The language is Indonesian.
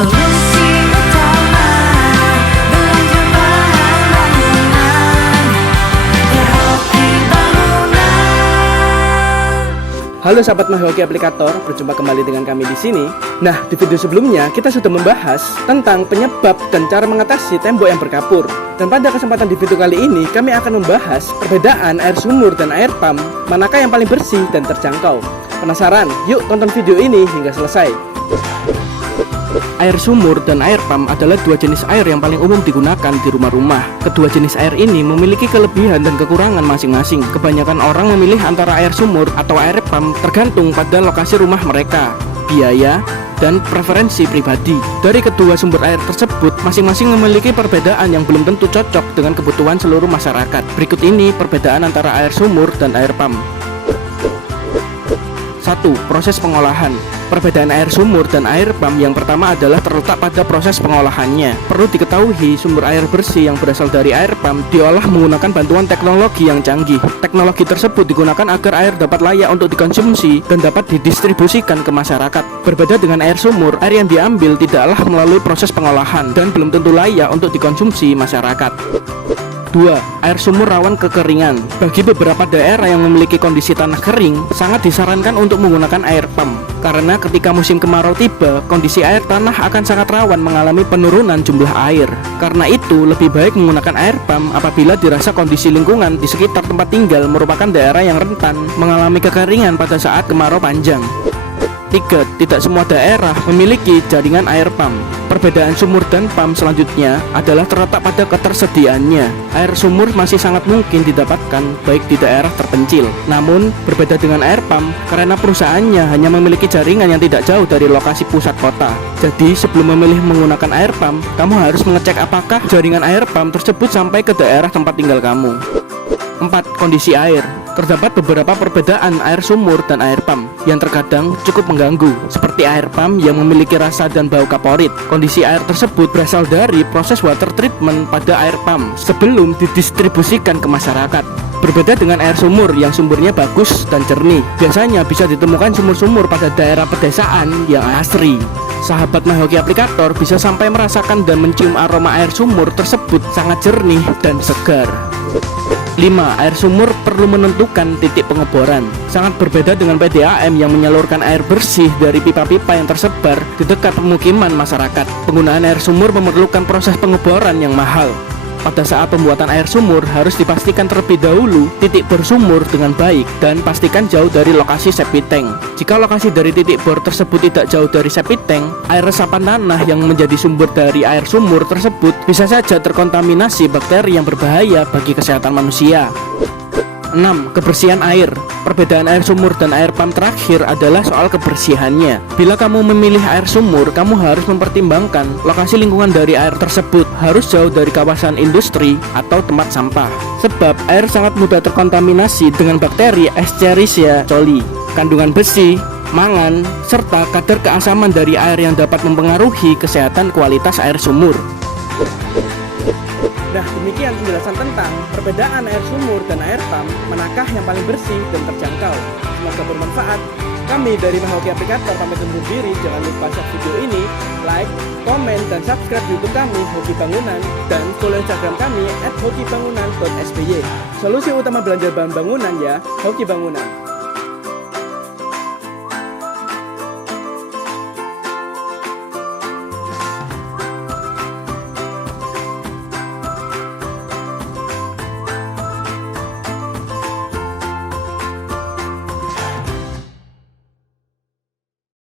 Solusi utama belanja bahan bangunan, Hoki Bangunan. Halo sahabat Hoki Aplikator, berjumpa kembali dengan kami di sini. Nah, di video sebelumnya kita sudah membahas tentang penyebab dan cara mengatasi tembok yang berkapur. Dan pada kesempatan di video kali ini kami akan membahas perbedaan air sumur dan air pump, manakah yang paling bersih dan terjangkau. Penasaran? Yuk tonton video ini hingga selesai. Air sumur dan air pump adalah dua jenis air yang paling umum digunakan di rumah-rumah. Kedua jenis air ini memiliki kelebihan dan kekurangan masing-masing. Kebanyakan orang memilih antara air sumur atau air pump tergantung pada lokasi rumah mereka, biaya, dan preferensi pribadi. Dari kedua sumber air tersebut, masing-masing memiliki perbedaan yang belum tentu cocok dengan kebutuhan seluruh masyarakat. Berikut ini perbedaan antara air sumur dan air pump. 1. Proses pengolahan. Perbedaan air sumur dan air pump yang pertama adalah terletak pada proses pengolahannya. Perlu diketahui, sumber air bersih yang berasal dari air pump diolah menggunakan bantuan teknologi yang canggih. Teknologi tersebut digunakan agar air dapat layak untuk dikonsumsi dan dapat didistribusikan ke masyarakat. Berbeda dengan air sumur, air yang diambil tidaklah melalui proses pengolahan dan belum tentu layak untuk dikonsumsi masyarakat. 2. Air sumur rawan kekeringan. Bagi beberapa daerah yang memiliki kondisi tanah kering, sangat disarankan untuk menggunakan air pump. Karena ketika musim kemarau tiba, kondisi air tanah akan sangat rawan mengalami penurunan jumlah air. Karena itu, lebih baik menggunakan air pump apabila dirasa kondisi lingkungan di sekitar tempat tinggal merupakan daerah yang rentan mengalami kekeringan pada saat kemarau panjang. 3. Tidak semua daerah memiliki jaringan air pump. Perbedaan sumur dan pump selanjutnya adalah terletak pada ketersediaannya. Air sumur masih sangat mungkin didapatkan baik di daerah terpencil. Namun, berbeda dengan air pump karena perusahaannya hanya memiliki jaringan yang tidak jauh dari lokasi pusat kota. Jadi, sebelum memilih menggunakan air pump, kamu harus mengecek apakah jaringan air pump tersebut sampai ke daerah tempat tinggal kamu. 4. Kondisi air. Terdapat beberapa perbedaan air sumur dan air pump yang terkadang cukup mengganggu, seperti air pump yang memiliki rasa dan bau kaporit. Kondisi air tersebut berasal dari proses water treatment pada air pump sebelum didistribusikan ke masyarakat. Berbeda dengan air sumur yang sumbernya bagus dan jernih. Biasanya bisa ditemukan sumur-sumur pada daerah pedesaan yang asri. Sahabat Hoki Aplikator bisa sampai merasakan dan mencium aroma air sumur tersebut sangat jernih dan segar. 5. Air sumur perlu menentukan titik pengeboran. Sangat berbeda dengan PDAM yang menyalurkan air bersih dari pipa-pipa yang tersebar di dekat pemukiman masyarakat. Penggunaan air sumur memerlukan proses pengeboran yang mahal. Pada saat pembuatan air sumur harus dipastikan terlebih dahulu titik bor sumur dengan baik dan pastikan jauh dari lokasi septic tank. Jika lokasi dari titik bor tersebut tidak jauh dari septic tank, air resapan tanah yang menjadi sumber dari air sumur tersebut bisa saja terkontaminasi bakteri yang berbahaya bagi kesehatan manusia. 6. Kebersihan air. Perbedaan air sumur dan air pump terakhir adalah soal kebersihannya. Bila kamu memilih air sumur, kamu harus mempertimbangkan lokasi lingkungan dari air tersebut harus jauh dari kawasan industri atau tempat sampah. Sebab air sangat mudah terkontaminasi dengan bakteri Escherichia coli, kandungan besi, mangan, serta kadar keasaman dari air yang dapat mempengaruhi kesehatan kualitas air sumur. Nah, demikian penjelasan tentang perbedaan air sumur dan air pump, manakah yang paling bersih dan terjangkau. Semoga bermanfaat. Kami dari Hoki Aplikator pamit undur diri. Jangan lupa share video ini, like, komen, dan subscribe YouTube kami Hoki Bangunan, dan follow Instagram kami @hokibangunan.sby. Solusi utama belanja bahan bangunan ya, Hoki Bangunan.